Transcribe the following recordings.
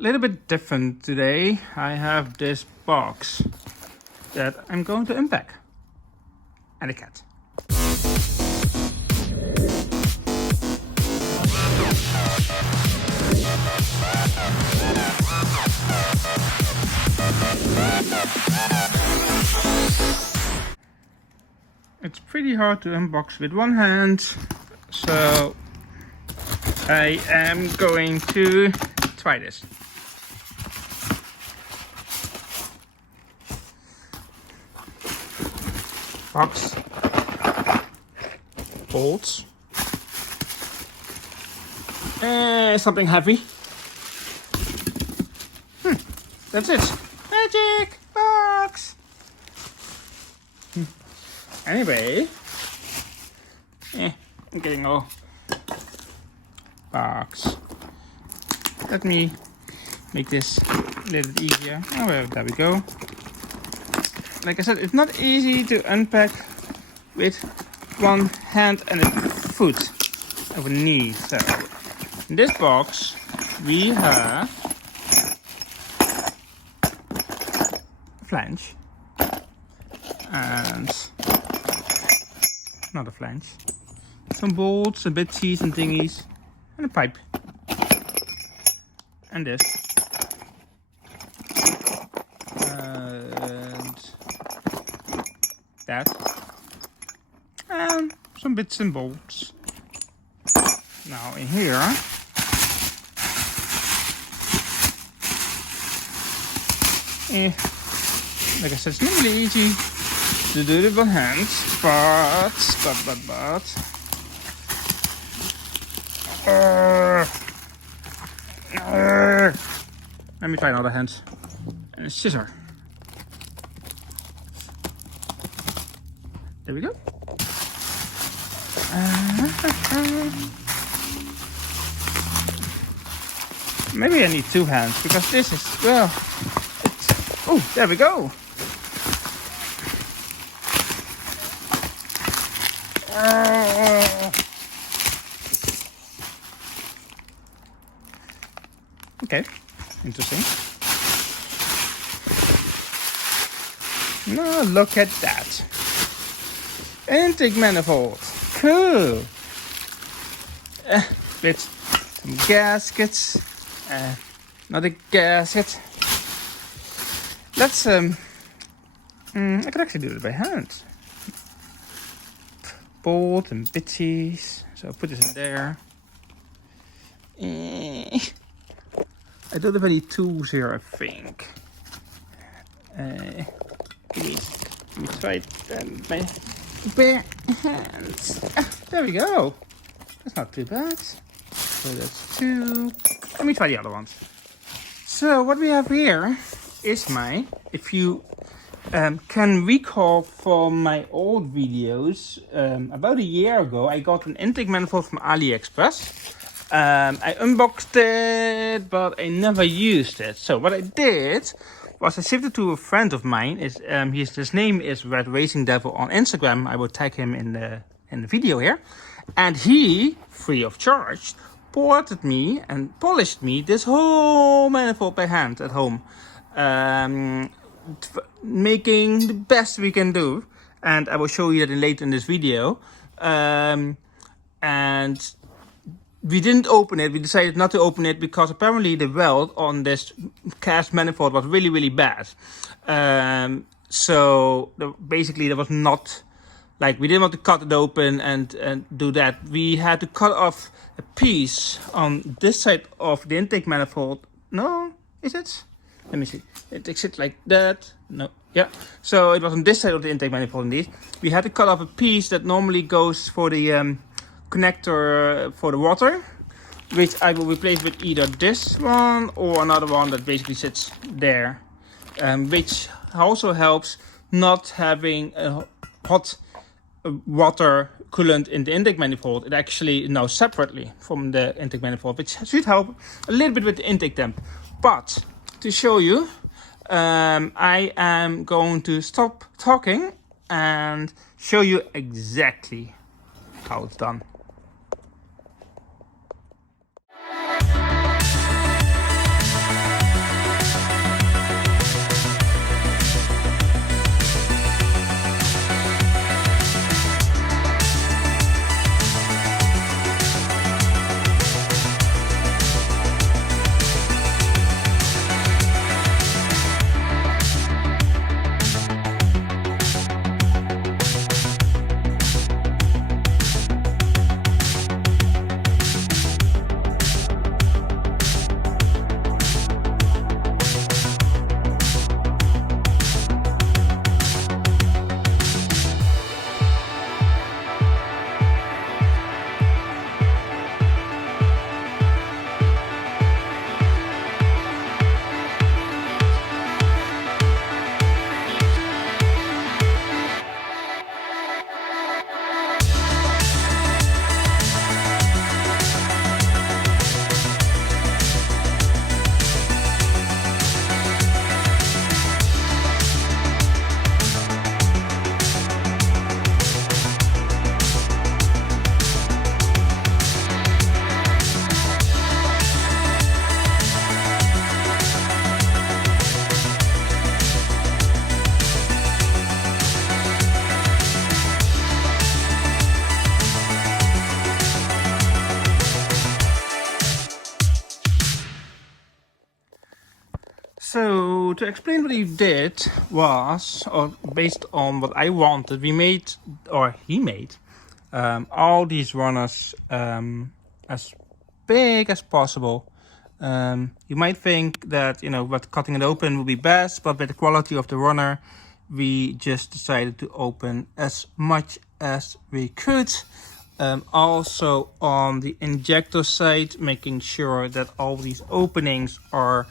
little bit different today. I have this box that I'm going to unpack. And a cat. It's pretty hard to unbox with one hand, so I am going to try this. Box, bolts, something heavy. That's it. Magic box. Anyway, I'm getting all box. Let me make this a little bit easier. Oh, well, there we go. Like I said, it's not easy to unpack with one hand and a foot of a knee. So, in this box, we have a flange and another flange, some bolts, some bitsies and thingies, and a pipe, and this. That, and some bits and bolts. Now in here, like I said, it's not really easy to do it by hand, but let me try another hand and a scissor. There we go. Maybe I need two hands because this is, well, oh, there we go. Okay, interesting. Now look at that. Intake manifold, cool. With some gaskets, another gasket. Let's I could actually do it by hand. Bolt and bitsies. So I'll put this in there. I don't have any tools here, I think. Let me try it by bare hands. There we go. That's not too bad. So that's two. Let me try the other ones. So what we have here is my, if you can recall from my old videos, about a year ago I got an intake manifold from AliExpress. I unboxed it, but I never used it. So what I did was I shipped it to a friend of mine. His name is RedRacingDevil on Instagram. I will tag him in the video here. And he, free of charge, ported me and polished me this whole manifold by hand at home. Making the best we can do. And I will show you that later in this video. And we didn't open it. We decided not to open it because apparently the weld on this cast manifold was really, really bad. Basically there was not, like, we didn't want to cut it open and do that. We had to cut off a piece on this side of the intake manifold. No, is it? Let me see. It takes it like that. No, yeah. So it was on this side of the intake manifold indeed. We had to cut off a piece that normally goes for the connector for the water, which I will replace with either this one or another one that basically sits there, which also helps not having a hot water coolant in the intake manifold. It actually now separately from the intake manifold, which should help a little bit with the intake temp. But to show you, I am going to stop talking and show you exactly how it's done. So to explain what he did was, or based on what I wanted, we made, or he made, all these runners as big as possible. You might think that, you know, what cutting it open would be best, but with the quality of the runner, we just decided to open as much as we could. Also on the injector side, making sure that all these openings are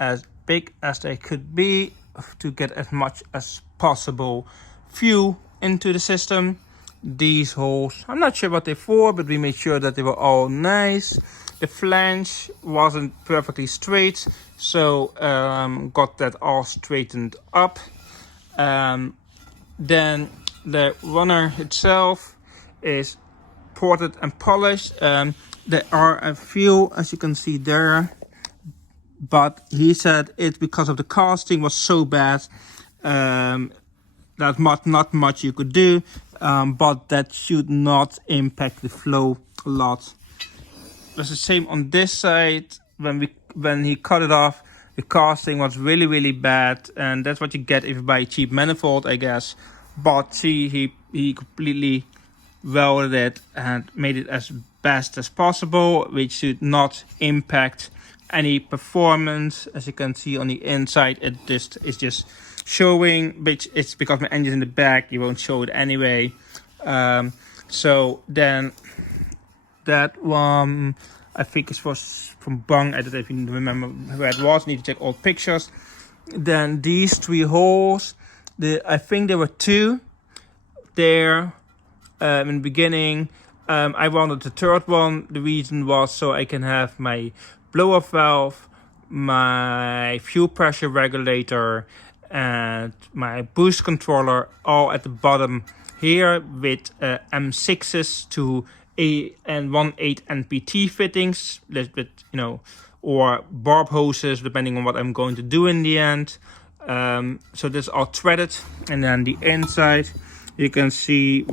as big as they could be to get as much as possible fuel into the system. These holes, I'm not sure what they're for, but we made sure that they were all nice. The flange wasn't perfectly straight, so got that all straightened up. Then the runner itself is ported and polished. There are a few, as you can see there, but he said it's because of the casting was so bad that not much you could do, but that should not impact the flow a lot. It's the same on this side. When he cut it off, the casting was really bad, and that's what you get if you buy a cheap manifold, I guess. But he completely welded it and made it as best as possible, which should not impact any performance. As you can see on the inside, it is just showing, which it's because my engine's in the back, you won't show it anyway. So then that one, I think it was from Bang. I don't even remember where it was. Need to check old pictures. Then these 3 holes, I think there were 2 there in the beginning. I wanted the 3rd one. The reason was so I can have my blow-off valve, my fuel pressure regulator, and my boost controller all at the bottom here with M6s to and 1/8 NPT fittings, with, you know, or barb hoses depending on what I'm going to do in the end. So this is all threaded, and then the inside you can see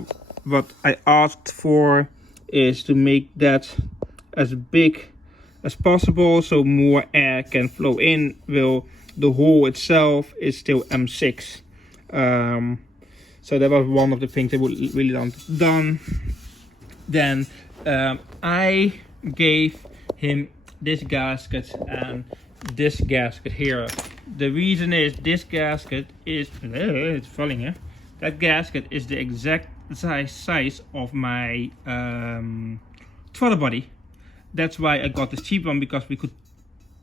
what I asked for is to make that as big as possible so more air can flow in, while the hole itself is still M6. So that was one of the things I would really want done. Then I gave him this gasket and this gasket here. The reason is this gasket is it's falling here. That gasket is the exact size of my throttle body. That's why I got this cheap one, because we could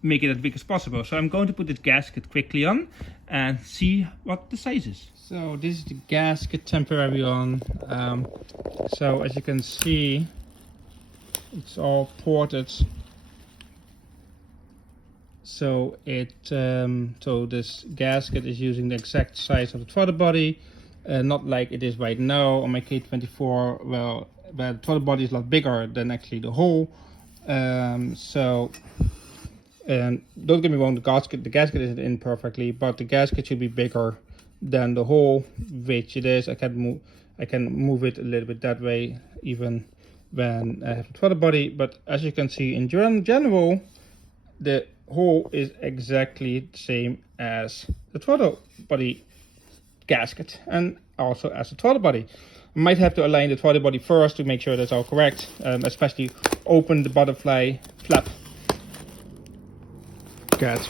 make it as big as possible. So I'm going to put this gasket quickly on and see what the size is. So this is the gasket temporary on. So as you can see, it's all ported. So so this gasket is using the exact size of the throttle body, not like it is right now on my K24. Well, the throttle body is a lot bigger than actually the hole. So, and don't get me wrong, the gasket isn't in perfectly, but the gasket should be bigger than the hole, which it is. I can move it a little bit that way, even when I have the throttle body. But as you can see, in general, the hole is exactly the same as the throttle body gasket, and also as the throttle body. I might have to align the throttle body first to make sure that's all correct, especially open the butterfly flap. Good.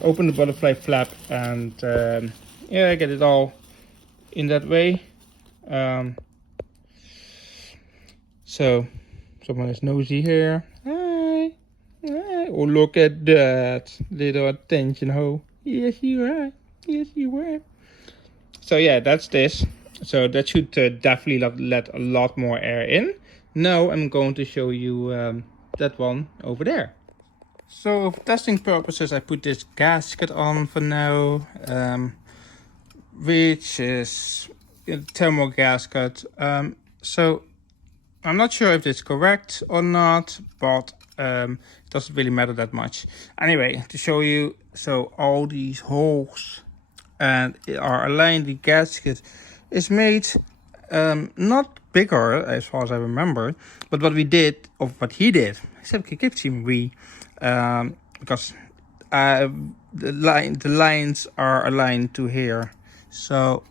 Open the butterfly flap and yeah, get it all in that way. So someone is nosy here. Hi. Hi. Oh, look at that little attention hole. Yes, you are. Yes, you were. So yeah, that's this. So that should definitely let a lot more air in. Now I'm going to show you that one over there. So for testing purposes, I put this gasket on for now, which is a thermal gasket. So I'm not sure if it's correct or not, but it doesn't really matter that much. Anyway, to show you, so all these holes and are aligned. The gasket is made not bigger as far as I remember, but what we did, or what he did, except keep seeing we, because the lines are aligned to here. So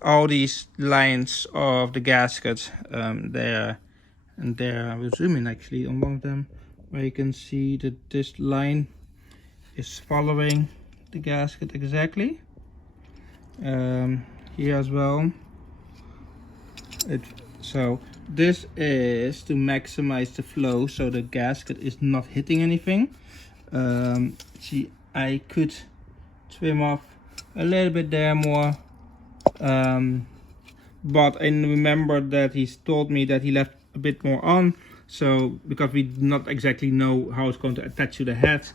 all these lines of the gasket, there and there. I will zoom in actually on one of them, where you can see that this line is following the gasket exactly. Here as well. So this is to maximize the flow, so the gasket is not hitting anything. See, I could trim off a little bit there more, but I remember that he told me that he left a bit more on, so because we do not exactly know how it's going to attach to the head,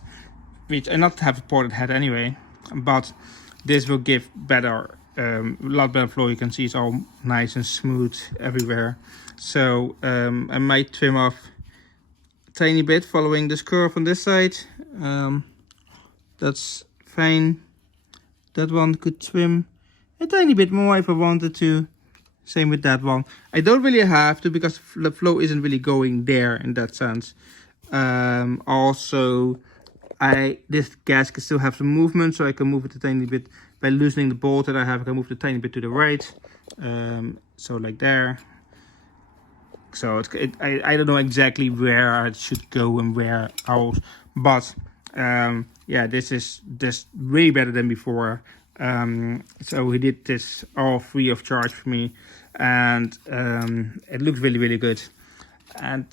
which I not have a ported head anyway, but this will give better, a lot better flow. You can see it's all nice and smooth everywhere. So I might trim off a tiny bit following this curve on this side. That's fine. That one could trim a tiny bit more if I wanted to. Same with that one. I don't really have to, because the flow isn't really going there in that sense. Also, this gasket still have some movement, so I can move it a tiny bit by loosening the bolt that I have. I can move it a tiny bit to the right, so like there. So I don't know exactly where it should go and where else, but yeah, this is way better than before. So he did this all free of charge for me, and it looks really good. And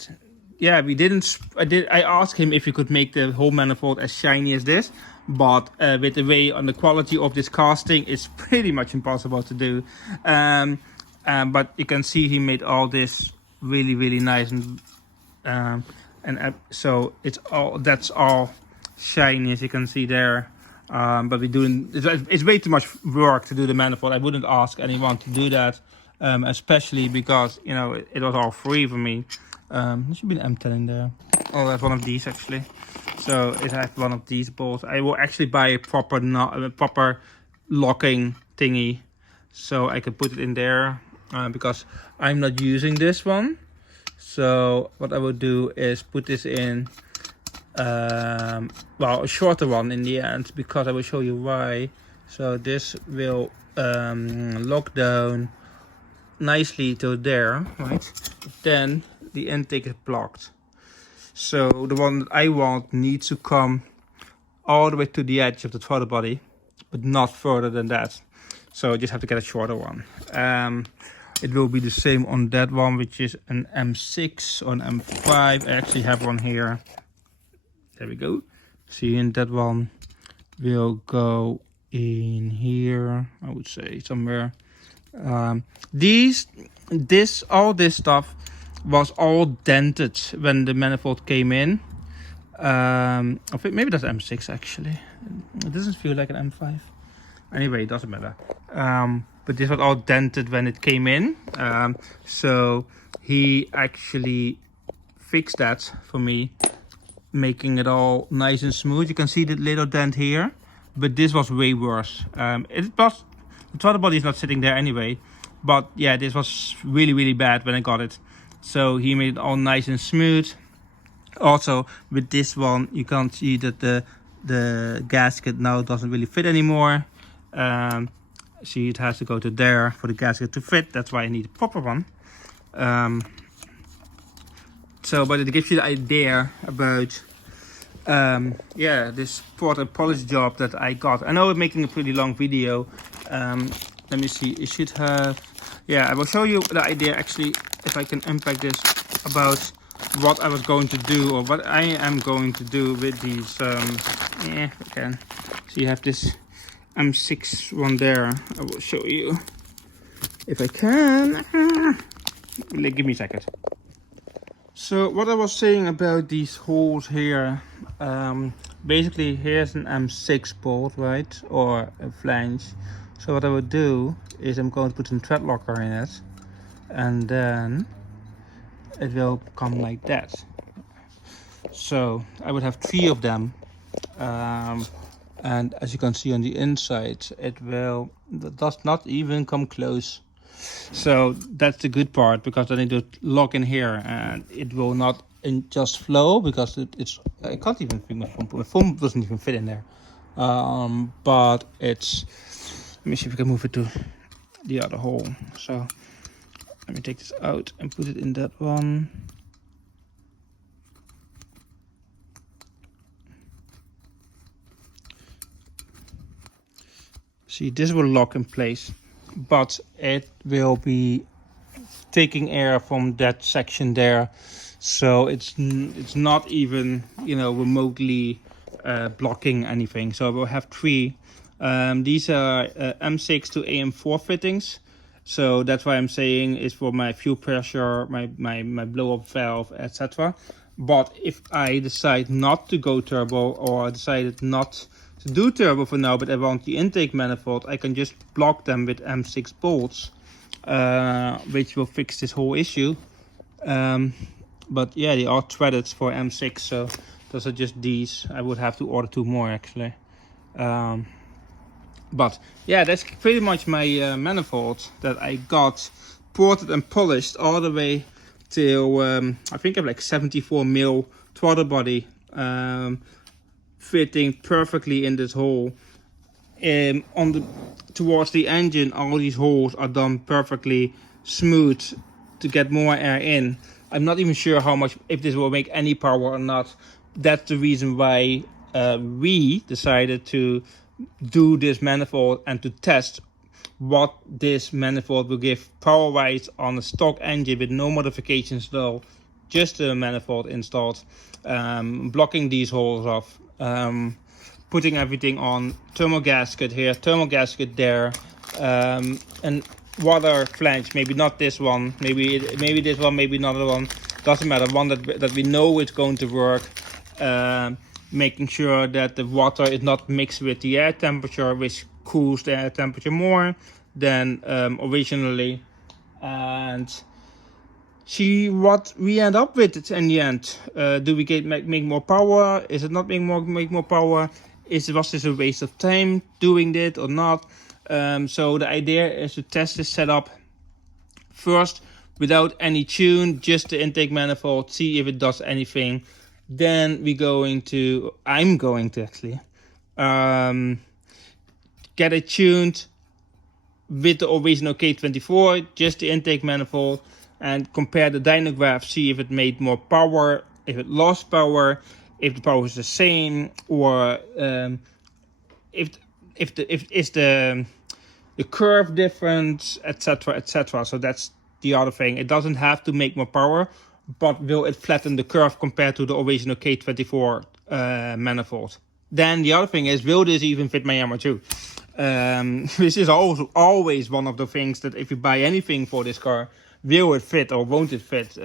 yeah, I asked him if he could make the whole manifold as shiny as this, but with the way on the quality of this casting, it's pretty much impossible to do. But you can see he made all this really nice, and so that's all shiny, as you can see there. But it's way too much work to do the manifold. I wouldn't ask anyone to do that, especially because, you know, it was all free for me. There should be an M10 in there. Oh, I have one of these actually. So if I have one of these bolts, I will actually buy a proper locking thingy, so I can put it in there, because I'm not using this one. So what I will do is put this in, well, a shorter one in the end, because I will show you why. So this will lock down nicely to there, right? Then the intake is blocked. So the one that I want needs to come all the way to the edge of the throttle body, but not further than that. So I just have to get a shorter one. It will be the same on that one, which is an M6 or an M5. I actually have one here. There we go. See, and that one will go in here, I would say somewhere. All this stuff was all dented when the manifold came in. I think maybe that's M6 actually. It doesn't feel like an M5. Anyway, it doesn't matter. But this was all dented when it came in. So he actually fixed that for me, making it all nice and smooth. You can see the little dent here, but this was way worse. The throttle body is not sitting there anyway, but yeah, this was really bad when I got it. So he made it all nice and smooth. Also with this one, you can't see that the gasket now doesn't really fit anymore. See, it has to go to there for the gasket to fit. That's why I need a proper one. But it gives you the idea about yeah, this port and polish job that I got. I know I'm making a pretty long video. Let me see, it should have, yeah, I will show you the idea actually, if I can unpack this, about what I was going to do, or what I am going to do with these. Yeah, I can. So you have this M6 one there. I will show you if I can. Give me a second. So what I was saying about these holes here, basically here's an M6 bolt, right, or a flange. So what I would do is I'm going to put some thread locker in it, and then it will come like that. So I would have 3 of them, and as you can see on the inside, it does not even come close. So that's the good part, because then it will lock in here and it will not in just flow because it's I can't even think my foam doesn't even fit in there. But it's, let me see if we can move it to the other hole. So let me take this out and put it in that one. See, this will lock in place, but it will be taking air from that section there, so it's not even, you know, remotely blocking anything. So we'll have three. These are M6 to AM4 fittings, so that's why I'm saying is for my fuel pressure, my blow up valve, etc. But if I decide not to go turbo, or I decided not to do turbo for now, but I want the intake manifold, I can just block them with M6 bolts, which will fix this whole issue. But yeah, they are threaded for M6, so those are just these. I would have to order 2 more actually. But yeah, that's pretty much my manifold that I got ported and polished all the way till I think I have like 74 mil throttle body, fitting perfectly in this hole. Towards the engine, all these holes are done perfectly smooth to get more air in. I'm not even sure how much, if this will make any power or not. That's the reason why we decided to do this manifold and to test what this manifold will give power wise on a stock engine with no modifications though, just a manifold installed, blocking these holes off, putting everything on, thermal gasket here, thermal gasket there, and water flange, maybe not this one, maybe this one, maybe another one, doesn't matter, one that we know is going to work. Making sure that the water is not mixed with the air temperature, which cools the air temperature more than originally, and see what we end up with in the end. Do we make more power? Is it not make more power? Was this a waste of time doing it or not? So the idea is to test this setup first without any tune, just the intake manifold, see if it does anything. Then I'm going to actually get it tuned with the original K24, just the intake manifold, and compare the dynograph, see if it made more power, if it lost power, if the power is the same, or if the curve different, etc., etc. So that's the other thing. It doesn't have to make more power, but will it flatten the curve compared to the original K24 manifold? Then the other thing is, will this even fit my hammer too? This is also always one of the things that if you buy anything for this car, will it fit or won't it fit?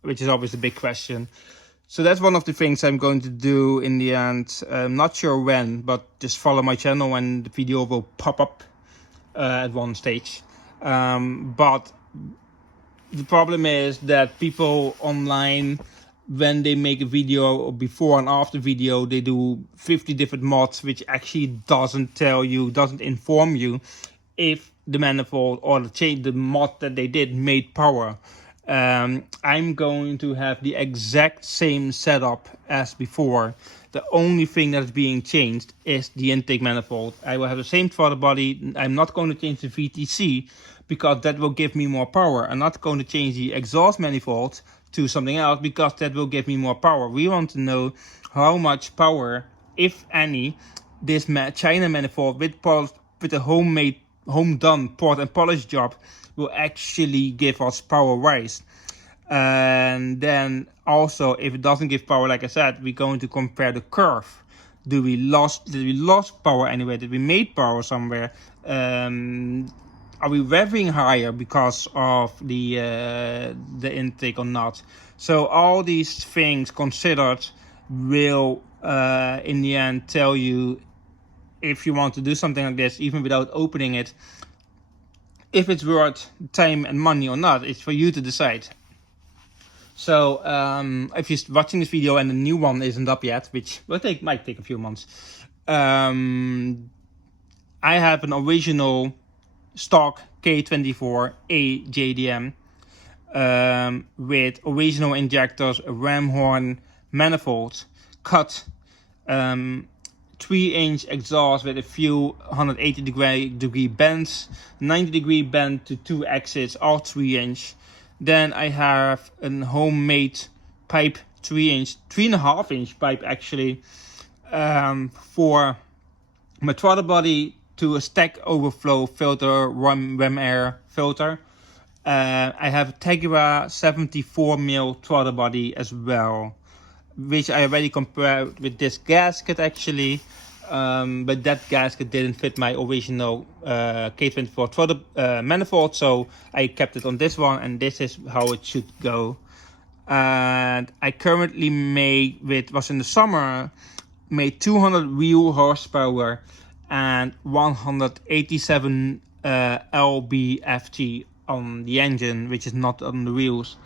Which is always the big question. So that's one of the things I'm going to do in the end. I'm not sure when, but just follow my channel and the video will pop up at one stage. But the problem is that people online, when they make a video or before and after video, they do 50 different mods, which actually doesn't inform you if the manifold or the mod that they did made power. I'm going to have the exact same setup as before. The only thing that's being changed is the intake manifold. I will have the same throttle body. I'm not going to change the VTC because that will give me more power. I'm not going to change the exhaust manifold to something else because that will give me more power. We want to know how much power, if any, this China manifold with a home done port and polish job will actually give us power wise. And then also, if it doesn't give power, like I said, we're going to compare the curve. Did we lost power anywhere? Did we made power somewhere? Are we revving higher because of the intake or not? So all these things considered will in the end tell you if you want to do something like this, even without opening it, if it's worth time and money or not. It's for you to decide. So if you're watching this video and the new one isn't up yet, which might take a few months, I have an original stock K24A JDM with original injectors, a ram horn manifold, cut 3-inch exhaust with a few 180 degree bends, 90 degree bend to 2 exits, all 3-inch. Then I have a homemade pipe, 3.5-inch pipe actually, for my throttle body, to a stack overflow filter, ram air filter. I have a Tegra 74mm throttle body as well, which I already compared with this gasket actually, but that gasket didn't fit my original K24 throttle manifold, so I kept it on this one, and this is how it should go. And I currently was in the summer, made 200 wheel horsepower and 187 lb-ft on the engine, which is not on the wheels,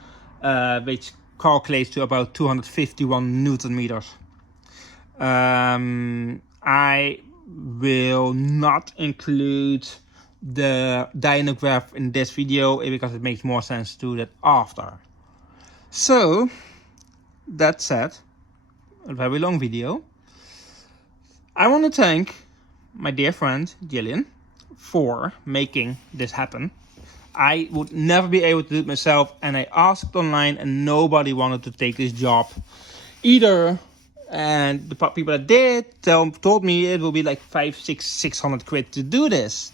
which calculates to about 251 Newton meters. I will not include the dyno graph in this video because it makes more sense to do that after. So, that said, a very long video. I want to thank my dear friend Jillian for making this happen. I would never be able to do it myself, and I asked online and nobody wanted to take this job either. And the people that did told me it will be like 600 quid to do this.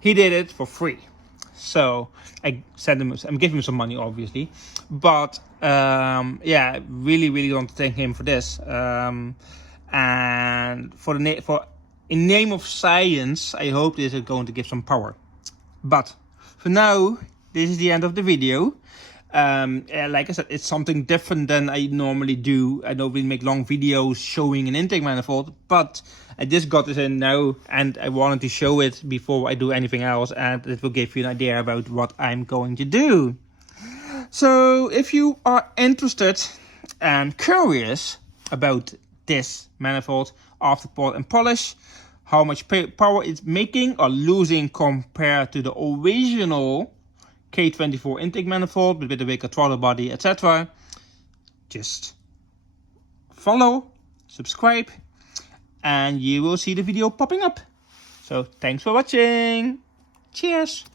He did it for free. So I sent him, I'm giving him some money obviously, but yeah, really want to thank him for this. And in name of science, I hope this is going to give some power. But for now, this is the end of the video. Like I said, it's something different than I normally do. I don't really make long videos showing an intake manifold, but I just got this in now and I wanted to show it before I do anything else, and it will give you an idea about what I'm going to do. So if you are interested and curious about this manifold, afterport and polish, how much power it's making or losing compared to the original K24 intake manifold with a bigger throttle body, etc., just follow, subscribe, and you will see the video popping up. So thanks for watching. Cheers.